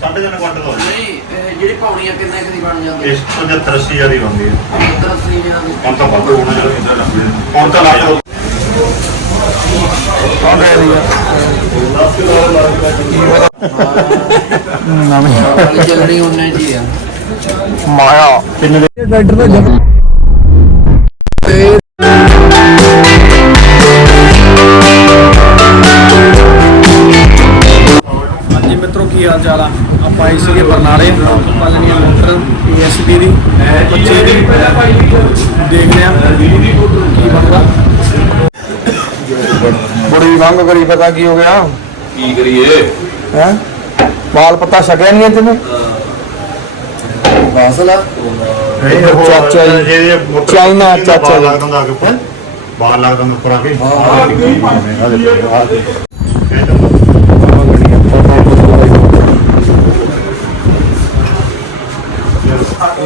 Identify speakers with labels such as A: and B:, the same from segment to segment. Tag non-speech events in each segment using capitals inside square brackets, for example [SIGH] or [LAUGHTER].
A: ਸਾਢੇ ਤਿੰਨ ਕੁਆਂਟਲ ਹੋ
B: ਨਹੀਂ ਇਹ ਜਿਹੜੀ ਪੌੜੀਆਂ ਕਿੰਨੇ ਕੁ ਦੀ ਬਣ ਜਾਂਦੀ?
A: ਇਸ ਤੋਂ 75 80 ਹਜ਼ਾਰ ਹੀ ਬਣਦੀ ਹੈ।
B: 70 ਦੀਆਂ ਦੀ।
A: ਹੁਣ ਤਾਂ ਵੱਧ ਹੋਣਾ ਜਿਹੜਾ ਕਿੰਨਾ ਲੱਗਦਾ ਹੁਣ ਤਾਂ ਲੱਗ
B: ਵਾਲੀ ਚੱਲਣੀ ਉਹਨੇ ਜੀ ਆ।
C: ਮਾਇਆ। ਦੇ ਦਾ ਆਏ ਸੀਗੇ ਬਰਨਾਲੇ ਪਾਲਣੀ ਮੋਟਰ ਪੀਐਸਪੀ ਦੀ ਬੱਚੇ ਦੀ ਦੇਖਦੇ ਆ ਕੀ ਬਣਦਾ। ਬੜੀ ਮੰਗ ਕਰੀ ਪਤਾ ਕੀ ਹੋ ਗਿਆ?
D: ਕੀ ਕਰੀਏ?
C: ਹੈ? ਮਾਲ ਪਤਾ ਛਕਿਆ ਨਹੀਂ ਤੈਨੂੰ?
B: ਫਾਸਲਾ?
A: ਇਹ ਉਹ
C: ਚਾਚਾ ਜੀ। ਚਾਈਨਾ ਚਾਚਾ ਜੀ।
A: ਬਾਲ ਲੱਗਦਾ ਉੱਪਰ ਆ ਕੇ।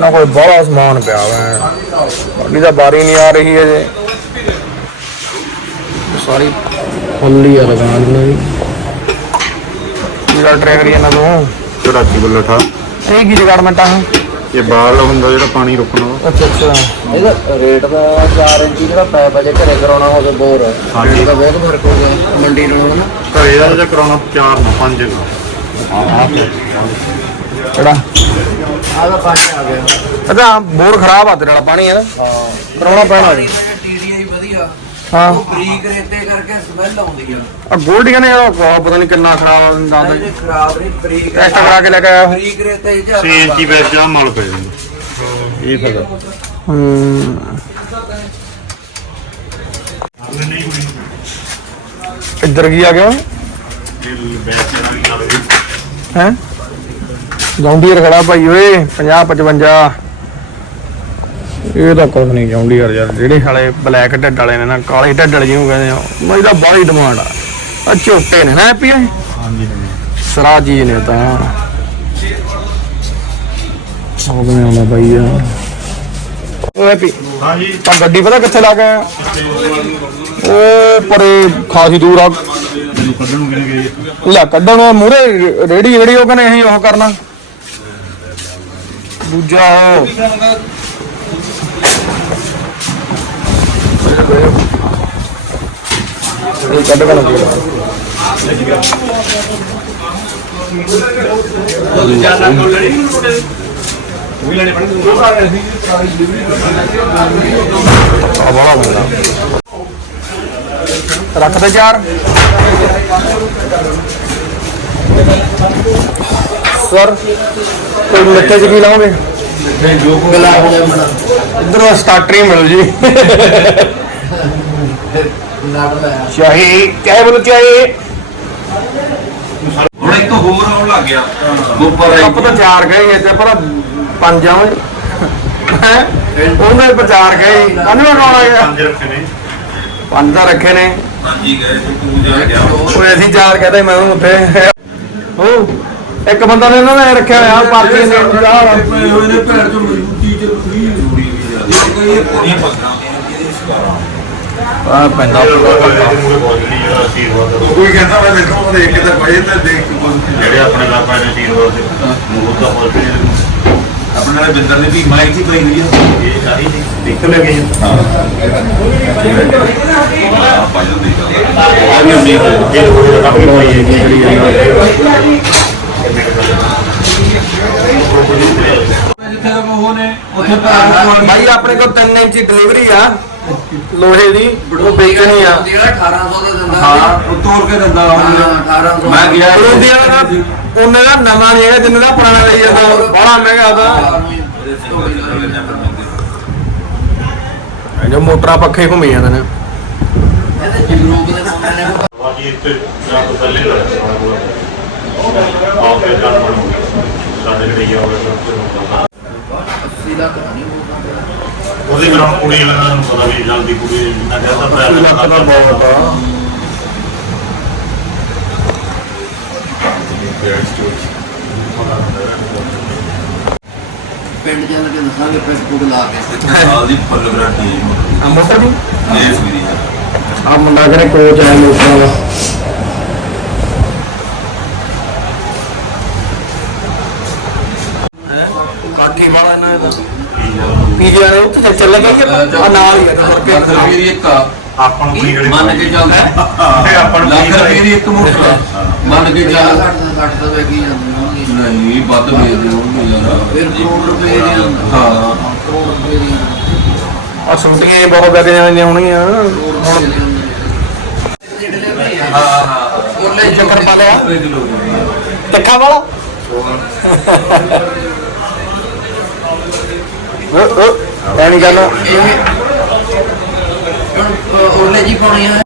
C: ਨਾ ਕੋਈ ਬੜਾ ਸਮਾਨ ਪਿਆ ਵਾ। ਬਾਕੀ ਤਾਂ ਬਾਰੀ ਨਹੀਂ ਆ ਰਹੀ ਅਜੇ ਸਾਰੀ ਫੁੱਲੀ ਆ ਲਗਾਨ ਦੀ ਜਿਹੜਾ ਟਰੈਕਟਰ ਇਹਨਾਂ ਤੋਂ?
A: ਜਿਹੜਾ ਕੀ ਬੱਲਠਾ
C: ਇਹ ਕੀ ਡਿਪਾਰਟਮੈਂਟ ਆ
A: ਇਹ ਬਾਲ ਹੁੰਦਾ ਜਿਹੜਾ ਪਾਣੀ ਰੁਕਣਾ।
C: ਅੱਛਾ ਅੱਛਾ।
B: ਇਹਦਾ ਰੇਟ ਦਾ 4 ਇੰਚੀ ਜਿਹੜਾ ਪੈਪ ਜੇ ਘਰੇ ਕਰਾਉਣਾ ਹੋਵੇ ਬੋਰ
A: ਹਾਂਜੀ।
B: ਦਾ ਬਹੁਤ ਫ਼ਰਕ ਹੋਊਗਾ ਮੰਡੀ ਨਾਲੋਂ ਨਾ।
A: ਘਰੇ ਦਾ ਜੇ ਕਰਾਉਣਾ 4 ਨਾ 5 ਹਾਂ
C: ਕਿਹੜਾ?
B: ਆਹ ਦਾ ਪਾਣੀ ਆ ਗਿਆ।
C: ਅੱਛਾ ਬੋਰ ਖਰਾਬ ਆ ਤੇਰੇ ਵਾਲਾ ਪਾਣੀ ਹੈ
B: ਹਾਂ।
C: ਕਰਾਉਣਾ ਪੈਣਾ ਜੀ
B: ਟੀਡੀਆਈ ਵਧੀਆ।
C: ਹਾਂ।
B: ਉਹ ਬਰੀਕ ਰੇਤੇ ਕਰਕੇ ਸਮੈਲ ਆਉਂਦੀ ਆ।
C: ਆ ਗੋਲਡੀਆਂ ਨੇ ਖਰਾਬ ਪਤਾ ਨਹੀਂ ਕਿੰਨਾ ਖਰਾਬ ਦੱਸਦਾ
B: ਇਹ ਖਰਾਬ ਨਹੀਂ ਬਰੀਕ
C: ਟੈਸਟ ਕਰਾ ਕੇ ਲੈ ਕੇ ਆਇਆ।
B: ਬਰੀਕ ਰੇਤੇ ਹੀ
A: 6 ਇੰਚੀ ਬੈਸ ਜਾਂ ਮਲ ਪੈ ਜਾਂਦਾ। ਇਹ ਫ਼ਰਕ
C: ਹੂੰ। ਇੱਧਰ ਕੀ ਆ ਗਿਆ? ਹੈ? ਜੌਂਡੀਅਰ ਖੜਾ ਭਾਈ ਓਏ 50 55 ਇਹ ਤਾਂ ਕੁਝ ਨਹੀਂ ਜੌਂਡੀਅਰ ਯਾਰ ਜਿਹੜੇ ਹਾਲੇ ਬਲੈਕ ਢੱਡ ਵਾਲੇ ਨੇ ਨਾ ਕਾਲੇ ਢੱਡ ਵਾਲੇ ਜਿਹਨੂੰ ਕਹਿੰਦੇ ਆ ਮੈਂ ਇਹਦਾ ਬਾਹਲੀ ਡਿਮਾਂਡ ਆ। ਆ ਝੋਟੇ ਨੇ ਨਾ ਪੀ
A: ਹਾਂਜੀ
C: ਸਰਾਜੀ ਨੇ ਤਾਂ। ਗਏ ਆਉਂਦਾ ਬਾਈ ਯਾਰ? ਓਏ ਪੀ
A: ਹਾਂਜੀ।
C: ਤਾਂ ਗੱਡੀ ਪਤਾ ਕਿੱਥੇ ਲਾ ਕੇ ਆਇਆ? ਉਹ ਪਰੇ ਖਾਸੀ ਦੂਰ ਆ।
A: ਕੱਢਣ ਨੂੰ ਕਿਹਨੇ ਗਈ
C: ਲੈ ਕੱਢਣ ਮੂਰੇ ਰੇੜੀ ਰੇੜੀ ਉਹ ਕਹਿੰਦੇ ਅਸੀਂ ਉਹ ਕਰਨਾ। ਦੂਜਾ ਉਹ। ਇਹ ਕੱਢ ਕੇ ਲੱਗੇ ਆ ਬੜਾ ਮਿਲਦਾ ਰੱਖ ਦੇ ਚਾਰ। ਸਰ ਕੋਈ ਮਿੱਠੇ ਚ ਕੀ ਲਾਓਗੇ?
B: ਗੁਲਾਬ ਜਾਮਣ
C: ਇਧਰੋਂ ਸਟਾਰਟਰ ਹੀ ਮਿਲੂ ਜੀ।
B: ਲਾਇਆ
C: ਚਾਹੀ ਚਾਹੇ ਬੋਲੋ ਚਾਹੀ।
D: ਹੁਣ ਇੱਕ ਹੋਰ ਆਉਣ ਲੱਗ ਗਿਆ। ਗੋਪਰ
C: ਕੱਪ ਤਾਂ ਚਾਰ ਗਏ ਇੱਥੇ ਪਰ ਪੰਜ ਆਵੇਂ ਹੈਂ? ਉਹਦੇ ਵਿਚਾਰ ਗਏ। ਅੰਨ ਬਣਾਉਣਾ ਗਿਆ
A: ਪੰਜ ਰੱਖੇ ਨੇ।
C: ਪੰਜ ਤਾਂ ਰੱਖੇ ਨੇ।
D: ਹਾਂਜੀ ਗਏ ਤੇ ਤੂੰ ਜਾ ਗਿਆ
C: ਉਹ ਅਸੀਂ ਚਾਰ ਕਹਦੇ ਮੈਂ ਉਹਨੂੰ ਉੱਥੇ। ਉਹ ਇੱਕ ਬੰਦਾ ਨੇ ਇਹਨਾਂ ਨੇ ਰੱਖਿਆ ਹੋਇਆ ਪਾਰਟੀ ਨੇ ਚਾਹ
D: ਪਏ ਹੋਏ ਨੇ ਭੈਣ ਤੋਂ ਮਜ਼ਬੂਤੀ ਚ ਪੂਰੀ ਜ਼ਰੂਰੀ ਵੀ ਜ਼ਿਆਦਾ ਇਹ ਪੂਰੀਆਂ ਪੱਗਾਂ ਇਹਦੇ ਸ਼ਿਕਾਰਾਂ
C: ਆ ਪੈਂਦਾ
D: ਕੋਈ ਕਹਿੰਦਾ ਮੈਂ ਦੇਖੋ ਉਹ ਦੇਖ ਕੇ ਤਾਂ ਪਏ ਤਾਂ ਦੇਖ
A: ਜਿਹੜੇ ਆਪਣੇ ਪਾਏ ਨੇ ਆਸ਼ੀਰਵਾਦ ਦੇ ਮੂੰਹ ਦਾ ਬਹੁਤ ਜਿਹੜੇ
D: ਆਪਣੇ ਨਾਲ ਬਿੰਦਰ ਨੇ ਵੀ ਮਾਈਕ ਹੀ ਪਈ ਹੋਈ ਆ।
A: ਇਹ ਨਹੀਂ ਦੇਖ ਲੈ ਗਏ
D: ਹਾਂ।
A: ਆ ਵੀ ਉਮੀਦ ਹੈ ਇਹ ਜਿਹੜਾ ਕੰਮ ਪਾਈ ਹੈ ਜਿਹੜੀ
D: ਜਿੱਥੇ ਉਹ ਨੇ ਉੱਥੇ
C: ਭਾਈ ਆਪਣੇ ਕੋਲ 3 ਇੰਚ ਡਿਲੀਵਰੀ ਆ। ਲੋਹੇ ਦੀ ਉਹ ਵੇਚਣੀ ਆ।
B: ਜਿਹੜਾ 1800 ਦਾ ਦਿੰਦਾ
D: ਹਾਂ ਉਹ ਤੋੜ ਕੇ ਦਿੰਦਾ
B: ਹਾਂ,
D: ਹੁਣ
B: 1800
D: ਮੈਂ ਗਿਆ
C: ਉਹਦੇ ਵਾਲਾ ਉਹਨੇ ਦਾ ਨਵਾਂ ਨਹੀਂ ਹੈਗਾ ਜਿੰਨੇ ਦਾ ਪੁਰਾਣਾ ਲਈ ਜਾਂਦਾ ਬੜਾ ਮਹਿੰਗਾ ਉਹਦਾ ਜੋ ਮੋਟਰਾਂ ਪੱਖੇ ਘੁੰਮੀ ਜਾਂਦੇ ਨੇ
B: ਇਹਦੇ ਜਗਰੂਪ ਦੇ ਮੁੰਡੇ ਨੇ।
A: ਬਾਕੀ ਇੱਥੇ ਜਾਂ ਤੋਂ ਪਹਿਲੇ ਲੜਕੇ ਵਾਲਾ ਕੇ ਜਾਣ ਵਾਲਾ ਸਾਡੇ ਜਿਹੜੇ ਉਹਦੇ ਕੁੜੀ ਵਾਲਾ ਨੂੰ ਪਤਾ ਵੀ ਜਲਦੀ ਕੁੜੀ ਜਿੰਨਾ ਕਹਿੰਦਾ ਪ੍ਰਾਇਰ
C: ਲੱਖ ਦਾ ਬਹੁਤ ਆ।
B: ਪਿੰਡ ਚੱਲ ਕੇ ਦੱਸਾਂਗੇ ਪੁੱਗ ਲਾ ਕੇ
D: ਸਾਲ ਦੀ ਫੁੱਲ ਗਰੰਟੀ
C: ਆ ਮੋਟਰ ਦੀ?
D: ਇਹ ਸਵੀਰੀ
C: ਆ ਮੁੰਡਾ ਜਿਹੜੇ ਕੋਚ ਹੈ ਮੋਟਰਾਂ ਦਾ ਕਾਠੀ ਵਾਲਾ ਇਹਨਾਂ ਦਾ ਪੀਜੇ ਵਾਲੇ ਉੱਥੇ ਚੱਲ ਗਏ ਕਿ ਆ ਨਾਲ ਹੀ ਆ ਤੁਰ ਕੇ
D: ਲੱਖ ਰੁਪਏ ਦੀ ਇੱਕ
A: ਆਪਾਂ ਨੂੰ ਕੀ
D: ਮੰਨ ਕੇ ਚੱਲ।
A: ਇਹ ਆਪਾਂ ਨੂੰ
D: ਲੱਖ ਰੁਪਏ ਦੀ ਇੱਕ ਮੋਟਰ। ਮੰਨ ਕੇ ਚੱਲ।
B: ਘੱਟ ਤੋਂ ਵੇਖੀ ਜਾਂਦੀ
D: ਨਹੀਂ ਵੱਧ ਵੇਚਦੇ ਹੋਣਗੇ ਯਾਰ
B: ਫਿਰ ਕਰੋੜ ਰੁਪਏ ਦੀ
D: ਹਾਂ।
B: ਕਰੋੜ ਰੁਪਏ ਦੀ
C: ਆ ਸੁਣਤੀਆਂ ਬਹੁਤ ਵਿਕ ਜਾਂਦੀਆਂ ਹੋਣਗੀਆਂ।
B: ਹੁੰਦੀ
D: ਹਾਂ ਹਾਂ।
B: ਉਹਲੇ
C: ਚੱਕਰ ਪਾ ਲਿਆ। ਟੱਕਾ ਵਾਲਾ। ਐ ਨਹੀਂ ਗੱਲ
B: ਉਹਲੇ ਜੀ ਪਾਉਣੀ ਹੈ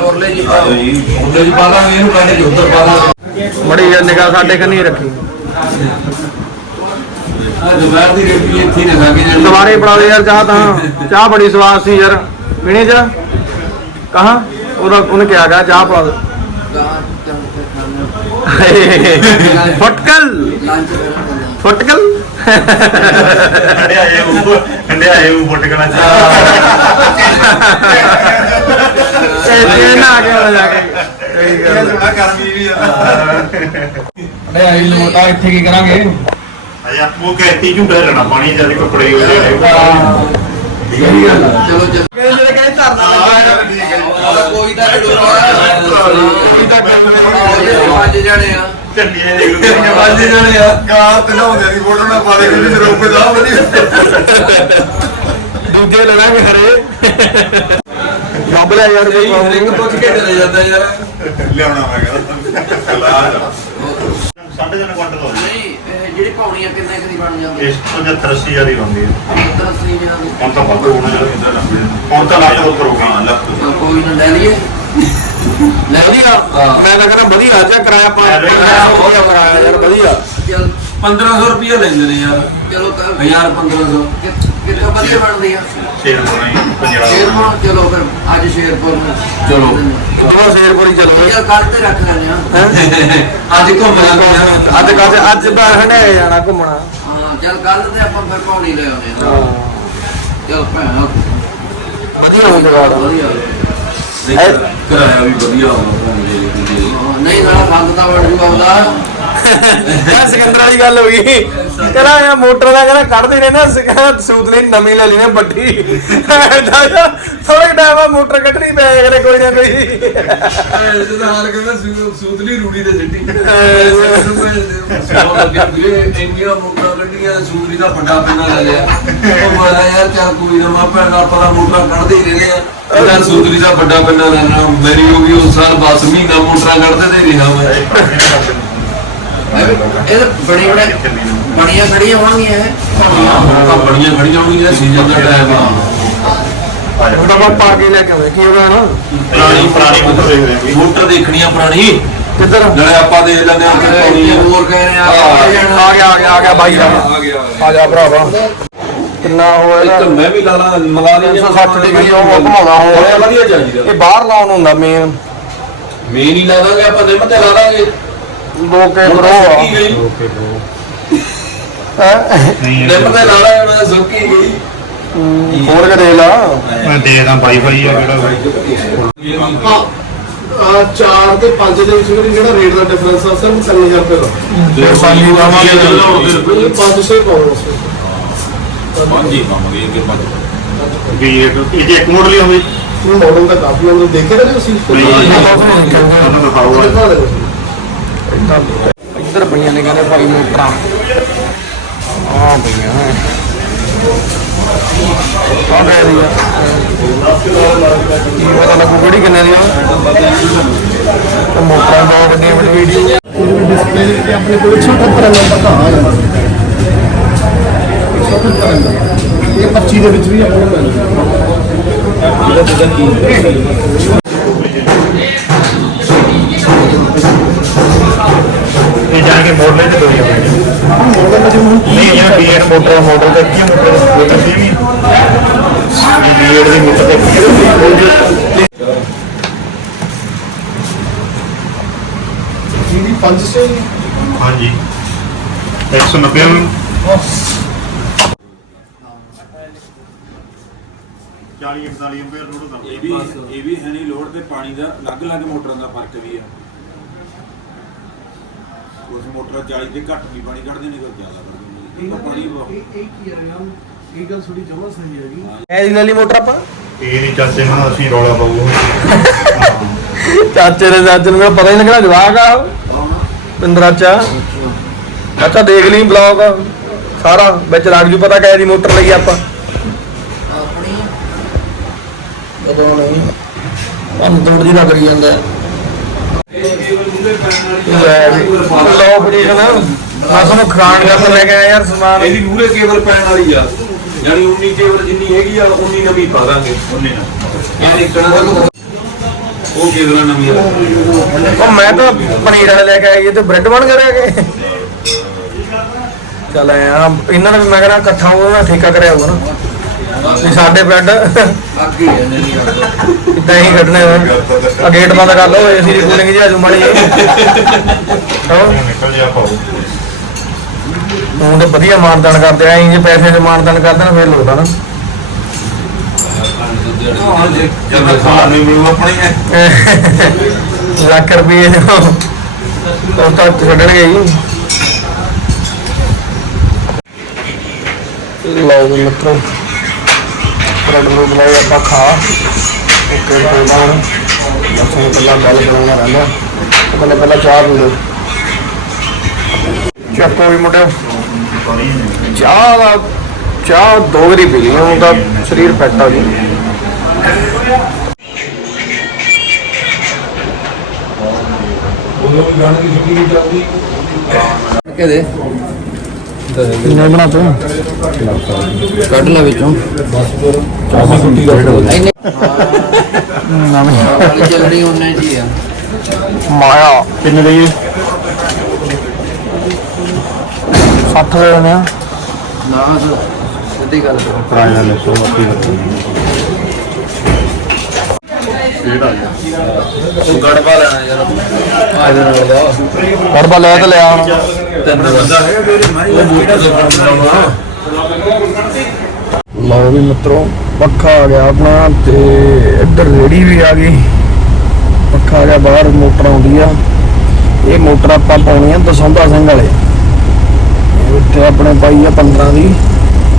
B: ਉਹਲੇ ਜੀ
D: ਆਜੋ ਜੀ ਉਹਦੇ ਚ ਪਾ ਦਾਂਗੇ ਇਹਨੂੰ ਕਹਿੰਦੇ ਕਿ ਉੱਧਰ ਪਾ ਦਾਂਗੇ
C: ਨਿਗਾਹ ਸਾਡੇ ਕੰਨੀ ਰੱਖੀ।
D: ਆ ਦੁਪਹਿਰ ਦੀ ਰੋਟੀ ਇੱਥੇ ਨਾ ਕੇ ਜਾਣੀ।
C: ਦੁਬਾਰੇ ਬਣਾ ਦੇ ਯਾਰ ਚਾਹ ਤਾਂ। ਚਾਹ ਬੜੀ ਸਵਾਦ ਸੀ ਯਾਰ। ਪੀਣੀ ਚਾਹ? ਕਹਾ? ਉਹਦਾ ਉਹਨੇ ਕਿਹਾ ਗਾ ਚਾਹ ਪਾ ਦੇ ਫਟਕਲ। ਫਟਕਲ।
A: ਹੰਡਿਆ ਇਹ ਉਹ ਹੰਡਿਆ ਉਹ ਫਟਕਣਾ
C: ਇਹ ਤੇ ਨਾ ਆ ਗਿਆ ਜਾ ਕੇ ਸਹੀ ਗੱਲ
A: ਥੋੜਾ ਗਰਮੀ ਵੀ ਆ
C: ਅਰੇ ਇੱਥੇ ਕੀ ਕਰਾਂਗੇ
A: ਅਜੇ ਆਪੋ ਕਹਿਤੀ ਝੂਟਾ ਰਹਿਣਾ ਪਾਣੀ ਜਦ ਕੱਪੜੇ ਹੋ ਜਾਣੇ
B: ਚਲੋ ਚਲੋ
C: ਜਿਹੜੇ ਕਹਿੰਦੇ ਧਰਨਾ
B: ਕੋਈ ਤਾਂ ਕੋਈ ਤਾਂ ਪੰਜ ਜਣੇ ਆ
A: ਚੱਲੀਏ। ਦੇਖ
D: ਪੰਜ ਜਣੇ ਆ।
A: ਗਾਲ ਤੇ ਲਾਉਂਦੇ ਦੀ ਫੋਟੋ ਨਾ ਪਾ ਦੇ ਕਿ ਰੋਪੇ ਦਾ ਵਧੀਆ
C: ਦੂਜੇ ਲੜਾਂਗੇ ਹਰੇ। ਲੱਭ ਲਿਆ ਯਾਰ ਕੋਈ
D: ਇੱਕ
C: problem
D: ਪੁੱਛ ਕੇ ਚਲੇ ਜਾਂਦਾ ਯਾਰ।
A: ਲਿਆਉਣਾ ਮੈਂ ਕਹਿੰਦਾ। ਸਾਢੇ ਤਿੰਨ ਕੁਆਂਟਲ ਹੋ
B: ਨਹੀਂ ਜਿਹੜੀ ਪਾਉਣੀ ਆ ਕਿੰਨੇ ਕੁ ਦੀ ਬਣ ਜਾਂਦੀ
A: ਇਸ ਤੋਂ 70 80 ਹਜ਼ਾਰ ਹੀ ਹੁੰਦੀ ਹੈ।
B: 80 ਦਿਨਾਂ ਦੀ
A: ਹੁਣ ਤਾਂ ਵੱਧ ਹੋਣਾ ਹੁਣ ਤਾਂ ਲੱਖ
C: ਮੈਂ ਤਾਂ ਕਹਿੰਦਾ ਵਧੀਆ ਜਾ ਕਿਰਾਇਆ ਪਾ। ਵਧੀਆ ਲਗਾਇਆ ਯਾਰ ਵਧੀਆ।
B: ਚਲ
D: 1500 ਰੁਪਏ ਲੈਂਦੇ ਨੇ ਯਾਰ।
B: ਚਲੋ ਕਰ
D: 1000 1500
B: ਕਿੱਥੋਂ ਵਧੀਆ ਬਣਦੀ ਆ?
A: ਪੰਜਾਬ
B: ਸ਼ੇਰਪੁਰ ਚਲੋ ਫਿਰ ਅੱਜ ਸ਼ੇਰਪੁਰ ਨੂੰ।
D: ਚਲੋ।
C: ਉਹ ਸ਼ੇਰਪੁਰੀ ਚਲੋ।
B: ਚਲ ਕੱਲ ਤੇ ਰੱਖ ਲੈਣੇ ਆ। [LAUGHS]
D: ਅੱਜ ਘੁੰਮ ਜਾਂਦੇ ਯਾਰ
C: ਅੱਜ ਕੱਲ ਅੱਜ ਬਾਹਰ ਹੰਡੇ ਜਾਣਾ ਘੁੰਮਣਾ।
B: ਹਾਂ ਚਲ ਕੱਲ ਤੇ ਆਪਾਂ ਫਿਰ ਪੌੜੀ ਲੈ ਆਉਣੇ ਚਲ ਭੈਣ।
C: ਵਧੀਆ ਹੋ ਜਗਾੜ।
B: ਵਧੀਆ।
D: ਕਿਰਾਇਆ ਵੀ
B: ਹਾਂ, ਨਹੀਂ ਨਾ ਬੰਦ ਤਾਂ ਬਣ ਜੂਗਾ ਉਹਦਾ
C: ਯਾਰ ਸਿਕੰਦਰ ਵਾਲੀ ਗੱਲ ਹੋ ਗਈ। ਕਹਿੰਦਾ ਇਹ ਮੋਟਰ ਦਾ ਕਹਿੰਦਾ ਕੱਢਦੇ ਨੇ ਨਾ ਕਹਿੰਦਾ ਸੂਤ ਲਈ ਨਵੀਂ ਲੈ ਲੈਣੀ ਵੱਡੀ। ਥੋੜੇ ਟਾਈਮ ਆ। ਮੋਟਰ ਕੱਢਣੀ ਪੈ ਕਰੇ ਕੋਈ ਨਾ ਕੋਈ।
D: ਇਹ ਤਾਂ ਹਾਲ ਕਹਿੰਦਾ ਸੂਤਲੀ ਰੂੜੀ ਤੇ ਸਿੱਟੀ। ਇੰਨੀਆਂ ਕੱਢੀਆਂ ਸੂਤਲੀ ਦਾ ਵੱਡਾ ਪੈਨਾ ਲੈ ਲਿਆ। ਉਹ ਮਾਰਾ ਯਾਰ ਚੱਲ ਕੋਈ ਨਾ ਮਾ ਭੈਣ ਆਪਾਂ ਤਾਂ ਮੋਟਰਾਂ ਕੱਢਦੇ ਹੀ ਰਹਿੰਦੇ ਆ ਉਹਦਾ ਸੂਤਲੀ ਦਾ ਵੱਡਾ ਪੈਨਾ ਲੈਣਾ ਮੇਰੀ ਹੋ ਗਈ ਉਸ ਸਾਲ ਬਸ ਮਹੀਨਾ ਮੋਟਰਾਂ ਕੱਢਦੇ ਤੇ ਰਿਹਾ ਮੈਂ।
B: ਇਹ ਤਾਂ ਬੜੀ ਬੜੀ ਬਣੀਆਂ ਖੜੀਆਂ ਹੋਣਗੀਆਂ ਇਹ।
D: ਬੜੀਆਂ ਖੜੀਆਂ ਹੋਣਗੀਆਂ ਸੀਜ਼ਨ ਦਾ ਟਾਈਮ ਆ।
C: ਹੁਣ ਤਾਂ ਆਪਾਂ ਪਾ ਕੇ ਲੈ ਕੇ ਆਉਂਦੇ ਕੀ ਹੋਗਾ ਨਾ?
A: ਪੁਰਾਣੀ ਪੁਰਾਣੀ ਫੋਟੋ ਦੇਖ ਰਹੇ ਹਾਂ
D: ਮੋਟਰ ਦੇਖਣੀ ਆ ਪੁਰਾਣੀ।
C: ਕਿੱਧਰ?
D: ਨਾਲੇ ਆਪਾਂ ਦੇਖ ਲੈਂਦੇ ਆ ਕਿ ਪਾਉਣੀ ਆ।
B: ਹੋਰ ਕਹਿ ਰਹੇ ਆ
C: ਆ ਗਿਆ ਆ ਗਿਆ ਆ ਗਿਆ ਬਾਈ ਆ ਗਿਆ।
D: ਆ ਗਿਆ
C: ਆ ਜਾ ਭਰਾਵਾ। ਕਿੰਨਾ ਹੋਇਆ
D: ਇੱਕ
C: ਇਹਦਾ
D: ਮੈਂ ਵੀ ਲਾ ਲਾ ਮਗਾ ਲਈ
C: 360 ਡਿਗਰੀ ਉਹ ਘੁਮਾਉਣਾ
D: ਹੋਇਆ
C: ਹੋਇਆ
D: ਵਧੀਆ ਚਾਹੀਦਾ
C: ਇਹ ਬਾਹਰ ਲਾਉਣ ਹੁੰਦਾ ਮੇਨ
D: ਮੇਨ ਹੀ ਲਾ ਦਾਂਗੇ ਆਪਾਂ ਨਿੰਮ ਤੇ ਲਾ ਦਾਂਗੇ।
C: ਦੋ ਕੇ
D: ਹੁਣ
C: ਬਰੋ
D: ਤਾਂ
C: ਆ
D: ਸੁੱਕੀ ਗਈ?
A: ਨਹੀਂ
D: ਨਿੰਮ ਤੇ ਲਾ ਦਾਂਗੇ ਮੈਂ ਸੁੱਕੀ ਗਈ।
C: ਹੋਰ ਕੇ ਦੇ ਲਾ?
A: ਮੈਂ ਦੇਖਦਾ ਵਾਈਫਾਈ ਆ ਕਿਹੜਾ
E: ਹਾਂ ਚਾਰ ਤੇ ਪੰਜ ਦੇ ਵਿੱਚ ਵੀ ਜਿਹੜਾ ਰੇਟ ਦਾ ਡਿਫਰੈਂਸ ਆ ਸਿਰਫ 3000 ਰੁਪਏ ਦਾ।
D: ਜੇ ਪਾਣੀ ਲਾਵਾਂਗੇ
E: ਇਹ 500 ਪਾਉਣਾ ਉਸ
D: ਹਾਂਜੀ ਪਾਵਾਂਗੇ ਅੱਗੇ ਪੰਜ।
A: ਵੀ ਇਹ ਇਹ ਇੱਕ ਮੋਡਲ ਹੀ ਹੋਵੇ।
E: ਮਾਡਲ ਦਾ ਕਾਫੀ ਨੰਬਰ ਦੇਖੇ ਨਾ ਤੁਸੀਂ?
A: ਤੁਹਾਨੂੰ ਦਿਖਾਓ। ਅੱਜ।
E: ਦਿਖਾ ਦਿਓ।
C: ਇੱਧਰ ਪਈਆਂ ਨੇ ਕਹਿੰਦੇ ਭਾਈ ਮੋਟਰਾਂ ਆ ਪਈਆਂ ਹੈ ਆ ਗਏ ਦੀ ਆ? ਕੀ ਪਤਾ ਲੱਗੂ ਕਿਹੜੀ ਕਿੰਨੇ ਦੀ ਆ। ਉਹ ਮੋਟਰਾਂ ਬਹੁਤ ਵੱਡੀਆਂ ਵੱਡੀਆਂ ਵੀਡੀਓ
E: ਡਿਸਪਲੇ ਤੇ ਆਪਣੇ ਕੋਲ 76 ਨੰਬਰ ਦਾ ਆ ਜਾਂਦਾ 76 ਦਾ। ਇਹ 25 ਦੇ ਵਿੱਚ ਵੀ ਆਪਣੇ ਕੋਲ ਮਿਲ ਜਾਂਦਾ
A: ਇਹ ਕੇ ਮੋਡਲ ਤੇ ਦੋਈ ਆਵੇ
E: ਮਾਡਲ ਹੁਣ
A: ਨਹੀਂ ਇਹ ਬੀਐਡ ਮੋਟਰ ਮੋਡਲ ਤੇ ਕੀ ਮੋਟਰ ਮੋਟਰ ਦੀ ਵੀ ਬੀਐਡ ਦੀ ਮੋਟਰ ਤੇ
E: ਜਿਹੜੀ 500
A: ਹਾਂਜੀ। 190 ਨੂੰ 40 41 ਰੁਪਏ ਰੋਡ ਦਾ
F: ਇਹ ਵੀ ਇਹ ਵੀ ਹੈ ਨਹੀਂ ਲੋਡ ਤੇ ਪਾਣੀ ਦਾ ਅਲੱਗ-ਅਲੱਗ ਮੋਟਰਾਂ ਦਾ ਫ਼ਰਕ ਵੀ ਆ। ਉਸ ਮੋਟਰ 40 ਤੇ ਘੱਟ ਵੀ ਪਾਣੀ ਕੱਢਦੇ ਨੇ ਕੋਈ ਜ਼ਿਆਦਾ ਕੱਢਦੇ ਨੇ। ਇਹ ਪਾਣੀ ਬਹੁਤ
E: ਇਹ ਇਹ ਕੀ ਹੈ ਨਾ ਇਹ ਗੱਲ ਥੋੜੀ ਜਮਾ ਸਹੀ ਹੈਗੀ
C: ਐ ਜੀ ਲੈ ਲਈ ਮੋਟਰ ਆਪਾਂ?
A: ਇਹ ਨਹੀਂ ਚਾਚੇ ਨਾਲ ਅਸੀਂ ਰੌਲਾ ਪਾਊਗਾ।
C: ਚਾਚੇ ਦੇ ਚਾਚੇ ਨੂੰ ਮੈਨੂੰ ਪਤਾ ਹੀ ਲੱਗਣਾ ਜਵਾਕ ਆ ਪਿੰਦਰਾ ਚਾ ਚਾਚਾ ਦੇਖ ਲਈ ਬਲੌਗ। ਸਾਰਾ ਵਿੱਚ ਲੱਗ ਜੂ ਪਤਾ ਕਿਹਦੀ ਮੋਟਰ ਲਈ ਆਪਾਂ।
B: ਆਪਣੀ।
C: ਕਦੋਂ ਨਹੀਂ ਤੁਹਾਨੂੰ ਤੋੜ ਜੀ ਲੱਗ ਰਹੀ ਜਾਂਦਾ ਲੈ ਵੀ ਮੈਂ ਤੁਹਾਨੂੰ ਖਾਣ ਦਾ ਲੈ ਕੇ ਆਇਆ ਯਾਰ ਸਮਾਨ।
D: ਇਹਦੀ ਮੂਰੇ ਕੇਬਲ ਪੈਣ ਵਾਲੀ ਆ। ਯਾਨੀ 19 ਕੇਬਲ ਜਿੰਨੀ ਹੈਗੀ ਆ 19 ਨਵੀਂ ਪਾ ਦਾਂਗੇ।
A: ਉਹਨੇ ਨਾ
D: ਇਹ ਦੇਖਣਾ ਉਹ ਕੇਬਲਾਂ ਨਵੀਆਂ
C: ਉਹ ਮੈਂ ਤਾਂ ਪਨੀਰ ਵਾਲੇ ਲੈ ਕੇ ਆਇਆ ਤੇ ਬ੍ਰੈਡ ਬਣ ਕੇ ਰਹਿ ਗਏ ਚੱਲ ਆ ਇਹਨਾਂ ਨੇ ਵੀ ਮੈਂ ਕਹਿੰਦਾ ਇਕੱਠਾ ਉਹਨਾਂ ਠੇਕਾ ਕਰਿਆ ਹੋਊਗਾ ਨਾ। ਵੀ ਸਾਡੇ ਬ੍ਰੈਡ
B: ਅੱਗੇ ਹੈ ਨਹੀਂ
C: ਇਦਾਂ ਹੀ ਕੱਢਣੇ ਆ ਗੇਟ ਬੰਦ ਕਰ ਲਓ ਏਸੀ ਦੀ ਕੂਲਿੰਗ ਜੀ ਜਿਹੀ। ਹਾਂ
A: ਨਿਕਲ ਜਾ
C: ਤਾਂ ਵਧੀਆ ਮਾਨਦਾਨ ਕਰਦੇ ਆ ਜੇ ਪੈਸੇ ਦੇ ਮਾਨਦਾਨ ਕਰਦੇ ਨਾ ਫੇਰ ਲੋਦਾ ਨਾ
D: ਜਦੋਂ ਖਾਣ ਨੂੰ ਮਿਲੂ ਆਪਣੇ
C: ਲੱਖ ਰੁਪਏ ਜੋ ਉਹ ਤਾਂ ਛੱਡਣਗੇ ਜੀ। ਲਓ ਮਿੱਤਰੋ। ਬ੍ਰੈਡ ਨੂੰ ਬਣਾਇਆ ਆਪਾਂ ਖਾ। ਓਕੇ ਕੋਈ ਨਾ ਅਸੀਂ ਪਹਿਲਾਂ ਗੱਲ ਕਰਾਂਗਾ ਰਹਿੰਦਾ। ਉਹ ਕਹਿੰਦੇ ਪਹਿਲਾਂ ਚਾਹ ਪੀ ਲਓ। ਚੱਕੋ ਵੀ ਮੁੰਡਿਓ। ਚਾਹ ਦਾ ਚਾਹ ਦੋ ਵਾਰੀ ਪੀ ਲਈ ਹੁਣ ਤਾਂ ਸਰੀਰ ਫਿੱਟ ਆ ਜੀ।
D: ਉਦੋਂ ਵੀ ਗਾਣ ਦੀ ਨਹੀਂ ਚੱਲਦੀ।
B: ਕੇ ਦੇ
C: ਕਿੰਨੇ ਬਣਾ ਤੂੰ?
B: ਕੱਢ ਲੈ ਵਿੱਚੋਂ।
C: ਚਾਹ ਦੀ ਛੁੱਟੀ ਕਰ
B: ਇੰਨੇ
C: ਨਵੀਂ
B: ਚੱਲਣੀ ਉਹਨੇ ਜੀ ਆ।
C: ਮਾਇਆ।
A: ਕਿੰਨੇ ਦੇ
C: 60 ਦੇ ਨੇ ਆ।
B: ਨਾ ਸਿੱਧੀ ਗੱਲ। ਕਰੋ
A: ਕਿਰਾਇਆ ਲੈ ਸੋ ਮੱਤੀ ਕਿਹੜਾ
B: ਤੂੰ ਗੜਬਾ ਲੈਣਾ ਯਾਰ। ਆਦੇ ਨਾਲ ਦਾ
C: ਗੜਬਾ ਲੈ ਤੇ ਲਿਆ ਹੁਣ।
B: ਤੈਨੂੰ
D: ਬੰਦਾ ਹੈਗਾ ਮੇਰੇ ਮਾਰੀ ਉਹ ਮੋਟਰ ਦਾ ਬਣਾਉਣਾ
C: ਲਓ ਵੀ ਮਿੱਤਰੋ ਪੱਖਾ ਆ ਗਿਆ ਆਪਣਾ ਤੇ ਇੱਧਰ ਰੇੜੀ ਵੀ ਆ ਗਈ। ਪੱਖਾ ਆ ਗਿਆ ਬਾਹਰ ਮੋਟਰ ਆਉਂਦੀ ਆ। ਇਹ ਮੋਟਰ ਆਪਾਂ ਪਾਉਣੀ ਆ ਦਸੌਂਦਾ ਸਿੰਘ ਵਾਲੇ। ਇੱਥੇ ਆਪਣੇ ਪਾਈ ਆ 15 ਦੀ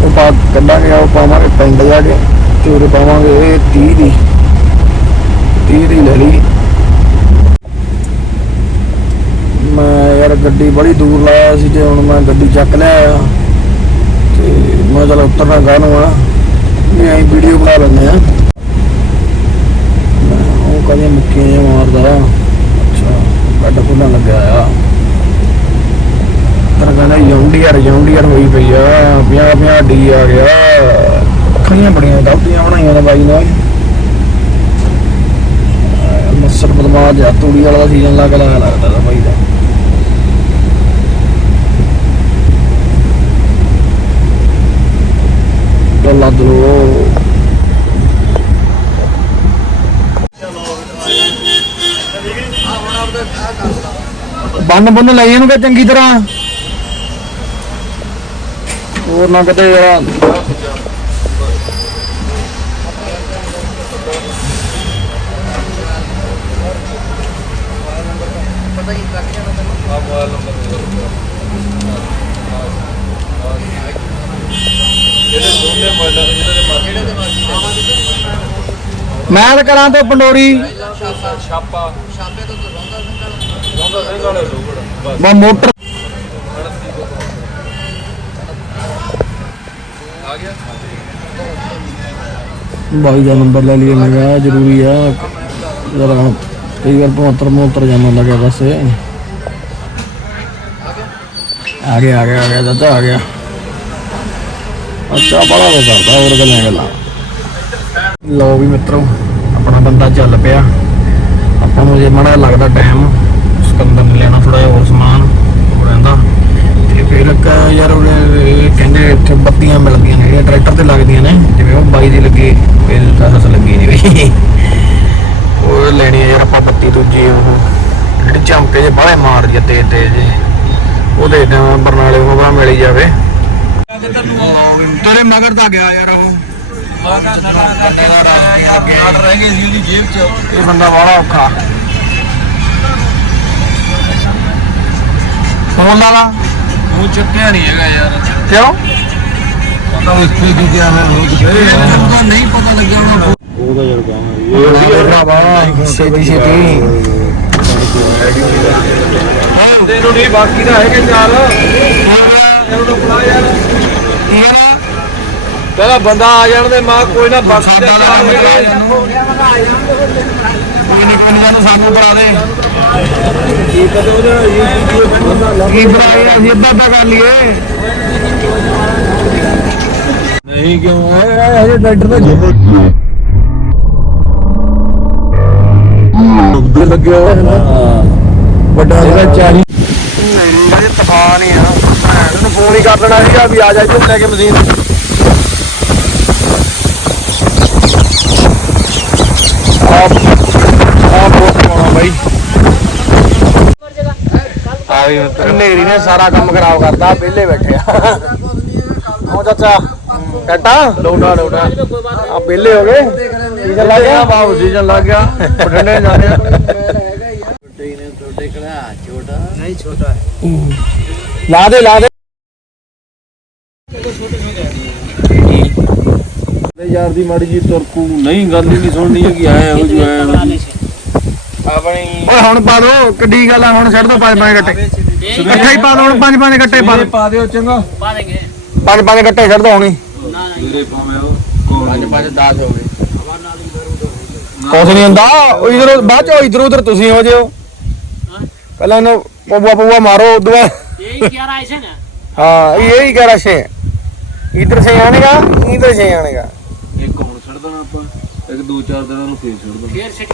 C: ਉਹ ਪਾ ਕੱਢਾਂਗੇ ਉਹ ਪਾਵਾਂਗੇ ਪਿੰਡ ਜਾ ਕੇ। ਤੇ ਉਰੇ ਪਾਵਾਂਗੇ ਇਹ 30 ਦੀ। 30 ਦੀ ਲੈ ਲਈ। ਮੈਂ ਯਾਰ ਗੱਡੀ ਬੜੀ ਦੂਰ ਲਾਇਆ ਸੀ ਤੇ ਹੁਣ ਮੈਂ ਗੱਡੀ ਚੱਕ ਲਿਆ ਤੇ ਮੈਂ ਚਲ ਉਤਰਨਾ ਗਾਣੂ ਆ। ਮੈਂ ਆਈ ਵੀਡੀਓ ਬਣਾ ਲੈਂਦੇ ਆ। ਉਹ ਕਹਿੰਦੇ ਮੁੱਕੀਆਂ ਜਿਹਾ ਮਾਰਦਾ ਅੱਛਾ, ਬੈੱਡ ਖੁੱਲਣ ਲੱਗਿਆ ਆ। ਤਰ ਕਹਿੰਦਾ ਯੌਂਡੀਅਰ ਯੌਂਡੀਅਰ ਹੋਈ ਪਈ ਆ। ਪਿਆ ਪਿਆ ਡੀ ਆ ਗਿਆ। ਅੱਖਾਂ ਬੜੀਆਂ ਗਲਤੀਆਂ ਬਣਾਈਆਂ ਨੇ ਬਾਈ ਨੇ। ਮਸਰ ਬਦਮਾਸ਼ ਆ ਤੂੜੀ ਵਾਲਾ ਦਾ ਸੀਜ਼ਨ ਲੱਗ ਲੱਗ ਲੱਗਦਾ ਦਾ ਬਾਈ ਦਾ। ਚੱਲ ਲੱਦ ਬੰਨ ਬੰਨ ਲੈ ਇਹਨੂੰ ਕਿ ਚੰਗੀ ਤਰ੍ਹਾਂ। ਹੋਰ ਨਾ ਕਿਤੇ ਯਾਰ ਮੈਂ ਤਾਂ ਕਰਾਂ ਤੇ ਪੰਡੋਰੀ।
B: ਛਾਪਾ ਛਾਪੇ ਤੋਂ ਰੋਂਦਾ ਸਿੰਘ ਵਾਲਾ
C: ਮੈਂ ਮੋਟਰ ਬਾਈ ਦਾ ਨੰਬਰ ਲੈ ਲਈਏ, ਮੈਂ ਜ਼ਰੂਰੀ ਆ। ਜਰਾ ਕਈ ਵਾਰ 75 72 ਜਾਣਾ ਲੱਗਿਆ ਬਸ। ਆ ਗਿਆ ਆ ਗਿਆ ਆ ਗਿਆ, ਦਾਦਾ ਆ ਗਿਆ। ਅੱਛਾ, ਬੜਾ ਉਹ ਹੋਰ ਗੱਲਾਂ ਗੱਲਾਂ। ਲਓ ਵੀ ਮਿੱਤਰੋ, ਆਪਣਾ ਬੰਦਾ ਚੱਲ ਪਿਆ। ਆਪਾਂ ਨੂੰ ਜੇ ਮਾੜਾ ਲੱਗਦਾ ਟਾਈਮ ਸਿਕੰਦਰ ਨੇ ਲੈਣਾ ਥੋੜਾ ਜਿਹਾ ਹੋਰ ਸਮਾਨ ਰਹਿੰਦਾ। ਤੇ ਫਿਰ ਯਾਰ ਉਹਨੇ ਕਹਿੰਦੇ ਇੱਥੇ ਬੱਤੀਆਂ ਮਿਲਦੀਆਂ ਨੇ, ਜਿਹੜੀਆਂ ਟਰੈਕਟਰ ਤੇ ਲੱਗਦੀਆਂ ਨੇ, ਜਿਵੇਂ ਉਹ ਬਾਈ ਦੀ ਲੱਗੇ ਇਹ ਤਾਂ ਲੱਗੀ ਨਹੀਂ ਵੀ ਉਹ ਲੈਣੀ ਯਾਰ ਆਪਾਂ ਬੱਤੀ ਦੂਜੀ, ਉਹ ਜਿਹੜੀ ਝਮਕੇ ਜੇ ਬਾਹਲੇ ਮਾਰਦੀ ਆ ਤੇਜ਼ ਤੇਜ਼ ਜੇ ਉਹ ਦੇ ਦੇ ਬਰਨਾਲੇ ਬਣਾ ਮਿਲੀ ਜਾਵੇ। ਤੇਰੇ ਮਗਰ ਤਾਂ ਗਿਆ ਯਾਰ ਉਹ।
D: ਨਾੜ ਰਹਿ ਗਏ ਸੀ ਉਹਦੀ ਜੇਬ 'ਚ
C: ਇਹ ਬੰਦਾ ਬੜਾ ਔਖਾ। ਫੋਨ ਲਾ ਲਾ।
D: ਉਹ ਚੱਕਿਆ ਨਹੀਂ ਹੈਗਾ ਯਾਰ।
C: ਕਿਉਂ?
D: ਪਤਾ ਉੱਥੇ ਕੀ ਕਿਹਾ ਮੈਂ ਉਹ ਨਹੀਂ ਪਤਾ ਲੱਗਿਆ
A: ਉਹਦਾ ਯਾਰ ਗਾਂ
C: ਇਹ ਭਰਾਵਾ ਛੇਤੀ ਛੇਤੀ
D: ਬੰਦੇ ਨੂੰ ਨਹੀਂ ਬਾਕੀ ਦਾ ਹੈਗੇ ਚਾਲ ਇਹਨੂੰ ਟੁਕੜਾ ਯਾਰ। ਬੰਦਾ ਆ ਜਾਣ ਦੇ ਮਾਂ ਕੋਈ ਨਾ ਬਾਕੀ ਦਾ ਹੈਗਾ।
C: ਕੋਈ ਨਹੀਂ ਕੋਈ ਨਹੀਂ ਸਾਨੂੰ ਸਾਨੂੰ ਬੁਲਾ ਦੇ
D: ਕੀ ਪਤਾ ਉਹਦਾ ਇਹ ਕੀ ਬੰਦਾ
C: ਕੀ ਬੁਲਾਏ ਅਸੀਂ ਅੱਧਾ ਅੱਧਾ ਕਰ ਲਈਏ।
D: ਨਹੀਂ ਕਿਉਂ? ਹੈ ਹਜੇ ਡਾਕਟਰ ਦਾ ਜਿੱਦ ਲੱਗਿਆ ਹੋਇਆ ਵੱਡਾ ਜਿਹੜਾ 40
C: ਨਹੀਂ ਅਜੇ ਤੂਫਾਨ ਹੀ ਆ। ਭੈਣ ਨੂੰ ਫੋਨ ਹੀ ਕਰ ਦੇਣਾ ਸੀਗਾ ਵੀ ਆ ਜਾ ਇੱਥੇ ਲੈ ਕੇ ਮਸ਼ੀਨ ਆਪ ਆਪ ਬਹੁਤ ਪਾਉਣਾ ਬਾਈ। ਆ ਵੀ ਨੇਰੀ ਨੇ ਸਾਰਾ ਕੰਮ ਖਰਾਬ ਕਰਤਾ ਵਿਹਲੇ ਬੈਠੇ ਆ। ਆਓ ਚਾਚਾ ਕਟਾ? ਲੋਟਾ ਲੋਟਾ ਆ ਵਿਹਲੇ ਹੋ ਗਏ। ਸੀਜ਼ਨ ਲੱਗ ਗਿਆ? ਬਾਬੂ ਸੀਜ਼ਨ ਲੱਗ ਗਿਆ। ਆ।
B: ਛੋਟੇ ਨੇ ਤੁਹਾਡੇ ਕਿਹੜਾ ਛੋਟਾ ਨਹੀਂ ਛੋਟਾ ਹੈ
C: ਲਾ ਦੇ ਲਾ ਦੇ
D: ਯਾਰ ਦੀ ਮਾੜੀ ਜੀ ਤੁਰਕੂ ਨਹੀਂ ਗੱਲ ਹੀ ਨਹੀਂ ਸੁਣਨੀ ਹੋ ਜੂ ਆਇਆ ਹੋ ਜੂ
C: ਓਏ ਹੁਣ ਪਾ ਦੋ ਕਿੱਡੀ ਗੱਲ ਆ ਹੁਣ ਛੱਡ ਦੋ ਪੰਜ ਪੰਜ ਗੱਟੇ। ਇਕੱਠੇ ਹੀ ਪਾ ਦੋ ਹੁਣ ਪੰਜ ਪੰਜ ਗੱਟੇ ਪਾ
D: ਪਾ ਦਿਓ ਚੰਗਾ।
C: ਪੰਜ ਪੰਜ ਗੱਟੇ ਛੱਡ ਦੋ ਹੁਣੀ।
D: ਮੇਰੇ ਪਾਵੇਂ ਉਹ
B: ਪੰਜ ਪੰਜ 10 ਹੋ ਗਏ।
C: ਕੁਛ ਨਹੀਂ ਹੁੰਦਾ ਇਧਰੋਂ ਬਾਅਦ ਚੋਂ ਇਧਰ ਉਧਰ ਤੁਸੀਂ ਹੋ ਜਿਓ।
G: પેલા એનો પૌવા પૌવા મારો
C: દવા હા એ ક્યારે છે इधर से आने का इधर से आने का
D: एक कौन छड़ देना एक दो चार देना
G: फिर छड़ देना